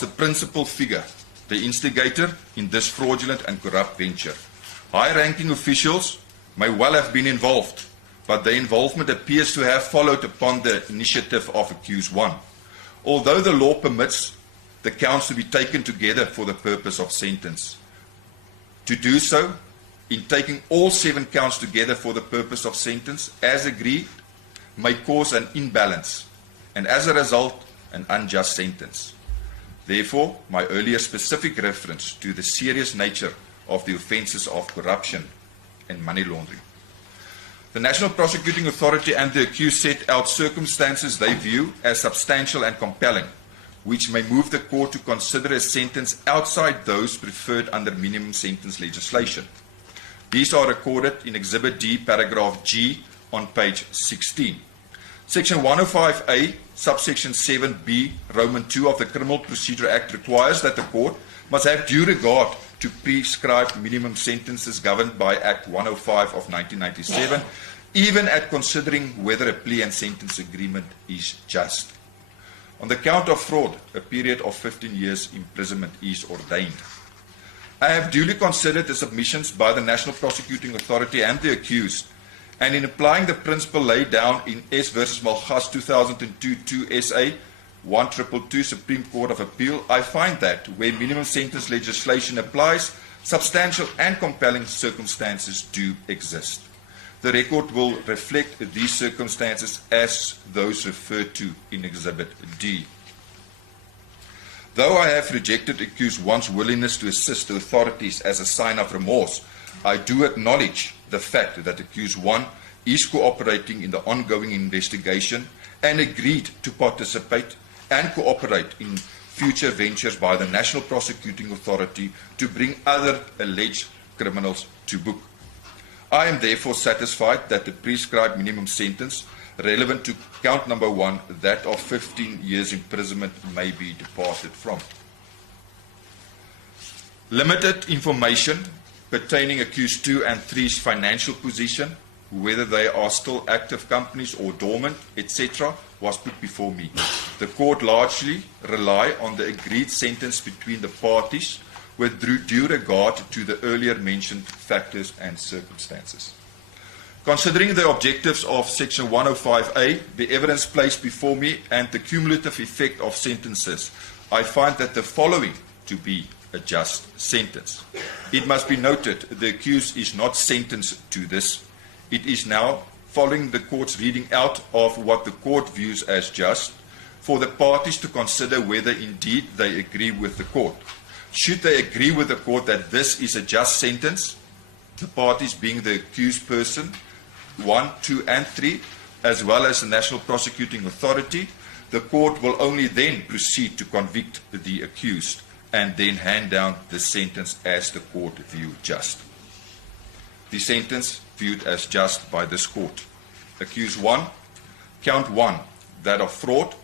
the principal figure, the instigator in this fraudulent and corrupt venture. High-ranking officials may well have been involved, but their involvement appears to have followed upon the initiative of accused one. Although the law permits the counts to be taken together for the purpose of sentence, to do so, in taking all 7 counts together for the purpose of sentence, as agreed, may cause an imbalance, and as a result, an unjust sentence. Therefore, my earlier specific reference to the serious nature of the offences of corruption and money laundering. The National Prosecuting Authority and the accused set out circumstances they view as substantial and compelling, which may move the court to consider a sentence outside those preferred under minimum sentence legislation. These are recorded in Exhibit D, paragraph G, on page 16. Section 105A, subsection 7B, Roman 2 of the Criminal Procedure Act requires that the court must have due regard to prescribed minimum sentences governed by Act 105 of 1997, even at considering whether a plea and sentence agreement is just. On the count of fraud, a period of 15 years imprisonment is ordained. I have duly considered the submissions by the National Prosecuting Authority and the accused, and in applying the principle laid down in S v. Malgas 2002-2 SA 1222 Supreme Court of Appeal, I find that where minimum sentence legislation applies, substantial and compelling circumstances do exist. The record will reflect these circumstances as those referred to in Exhibit D. Though I have rejected accused one's willingness to assist the authorities as a sign of remorse, I do acknowledge the fact that accused one is cooperating in the ongoing investigation and agreed to participate and cooperate in future ventures by the National Prosecuting Authority to bring other alleged criminals to book. I am therefore satisfied that the prescribed minimum sentence relevant to count number 1, that of 15 years imprisonment, may be departed from. Limited information pertaining accused 2 and 3's financial position, whether they are still active companies or dormant, etc., was put before me. The court largely relied on the agreed sentence between the parties with due regard to the earlier mentioned factors and circumstances. Considering the objectives of Section 105A, the evidence placed before me, and the cumulative effect of sentences, I find that the following to be a just sentence. It must be noted the accused is not sentenced to this. It is now, following the court's reading out of what the court views as just, for the parties to consider whether indeed they agree with the court. Should they agree with the court that this is a just sentence, the parties being the accused person, 1, 2, and 3, as well as the National Prosecuting Authority, the court will only then proceed to convict the accused and then hand down the sentence as the court viewed just. The sentence viewed as just by this court. Accused 1, count 1, that of fraud,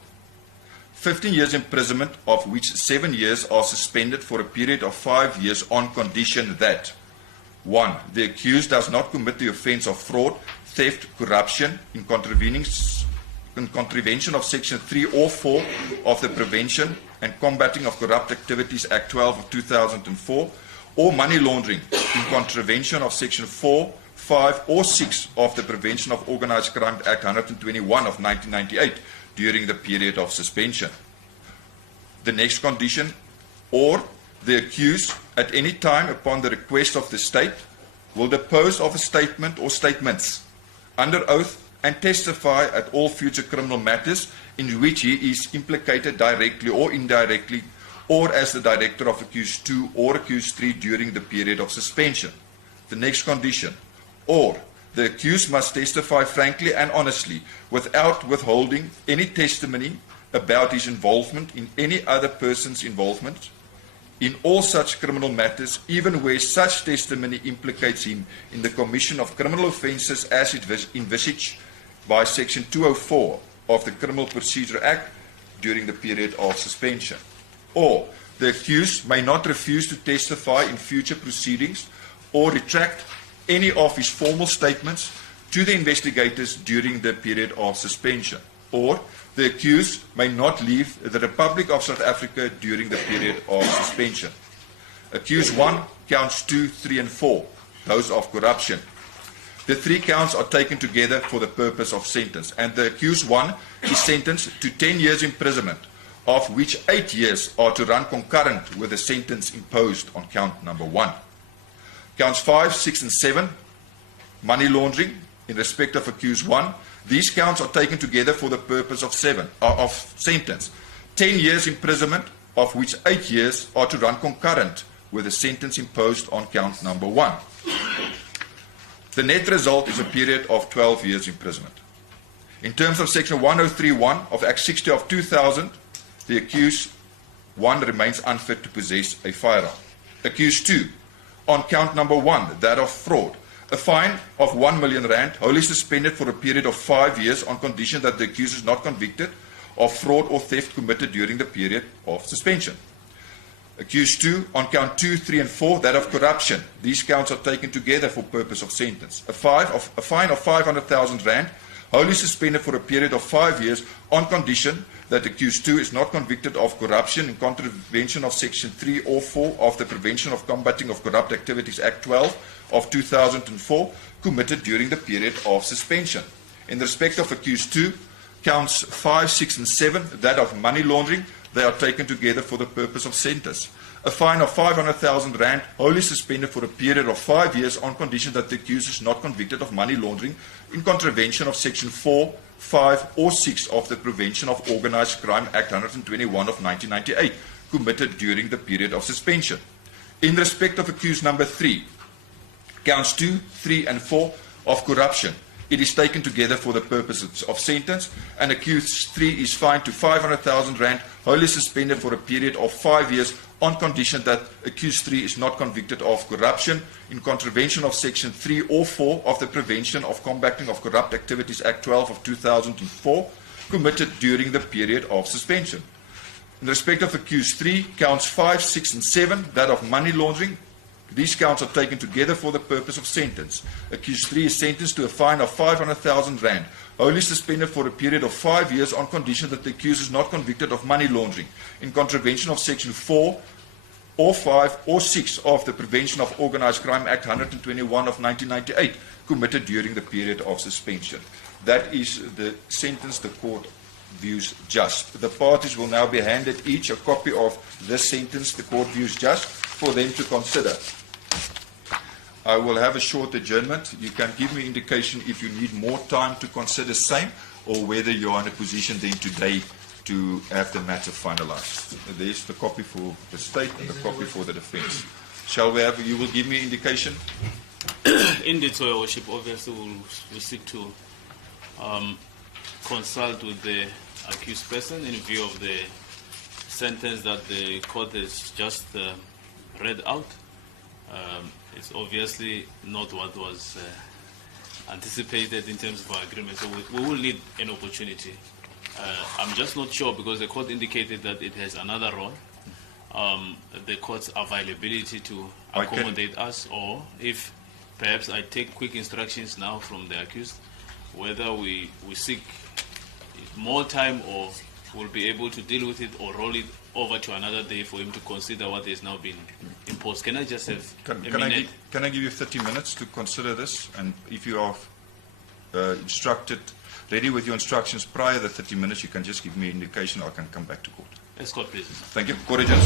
15 years imprisonment, of which 7 years are suspended for a period of 5 years on condition that 1. The accused does not commit the offence of fraud, theft, corruption in contravention of Section 3 or 4 of the Prevention and Combating of Corrupt Activities Act 12 of 2004, or money laundering in contravention of Section 4, 5, or 6 of the Prevention of Organised Crime Act 121 of 1998 during the period of suspension. The next condition, or the accused at any time upon the request of the state will depose of a statement or statements under oath and testify at all future criminal matters in which he is implicated directly or indirectly, or as the director of accused 2 or accused 3 during the period of suspension. The next condition, or the accused must testify frankly and honestly without withholding any testimony about his involvement in any other person's involvement in all such criminal matters, even where such testimony implicates him in the commission of criminal offences as envisaged by Section 204 of the Criminal Procedure Act during the period of suspension. Or the accused may not refuse to testify in future proceedings or retract any of his formal statements to the investigators during the period of suspension. or the accused may not leave the Republic of South Africa during the period of suspension. Accused 1, counts 2, 3, and 4, those of corruption. The 3 counts are taken together for the purpose of sentence, and the accused 1 is sentenced to 10 years imprisonment, of which 8 years are to run concurrent with the sentence imposed on count number 1. Counts 5, 6, and 7, money laundering, in respect of accused 1. These counts are taken together for the purpose of sentence. 10 years imprisonment, of which 8 years are to run concurrent with the sentence imposed on count number 1. The net result is a period of 12 years imprisonment. In terms of section 1031 of Act 60 of 2000, the accused 1 remains unfit to possess a firearm. Accused 2, on count number 1, that of fraud, a fine of 1 million rand, wholly suspended for a period of 5 years on condition that the accused is not convicted of fraud or theft committed during the period of suspension. Accused 2, on count 2, 3, and 4, that of corruption. These counts are taken together for purpose of sentence. A fine of 500,000 rand, wholly suspended for a period of 5 years on condition that accused 2 is not convicted of corruption in contravention of section 3 or 4 of the Prevention of Combating of Corrupt Activities Act 12 of 2004, committed during the period of suspension. In respect of accused 2, counts 5, 6, and 7, that of money laundering, they are taken together for the purpose of sentence. A fine of 500,000 rand, wholly suspended for a period of 5 years on condition that the accused is not convicted of money laundering in contravention of section 4, 5, or 6 of the Prevention of Organised Crime Act 121 of 1998, committed during the period of suspension. In respect of accused number 3, counts 2, 3, and 4 of corruption, it is taken together for the purposes of sentence, and accused 3 is fined to 500,000 rand, wholly suspended for a period of 5 years on condition that accused 3 is not convicted of corruption in contravention of section 3 or 4 of the Prevention of Combating of Corrupt Activities Act 12 of 2004, committed during the period of suspension. In respect of accused 3, counts 5, 6, and 7, that of money laundering, these counts are taken together for the purpose of sentence. Accused 3 is sentenced to a fine of 500,000 rand, wholly suspended for a period of 5 years on condition that the accused is not convicted of money laundering in contravention of section 4 or 5 or 6 of the Prevention of Organised Crime Act 121 of 1998, committed during the period of suspension. That is the sentence the court views just. The parties will now be handed each a copy of this sentence the court views just for them to consider. I will have a short adjournment. You can give me indication if you need more time to consider same, or whether you are in a position then today to have the matter finalized. There's the copy for the state and the copy for the defense. Shall we have, you will give me indication? Indeed, so Your Worship, obviously we'll seek to consult with the accused person in view of the sentence that the court has just read out. It's obviously not what was anticipated in terms of our agreement, so we will need an opportunity. I'm just not sure because the court indicated that it has another role, the court's availability to accommodate us, or if perhaps I take quick instructions now from the accused, whether we seek more time or will be able to deal with it or roll it over to another day for him to consider what has now been imposed. Can I just have a minute? Can I give you 30 minutes to consider this? And if you are instructed, ready with your instructions prior to the 30 minutes, you can just give me an indication, or I can come back to court. Escort, please. Thank you. Court adjourned.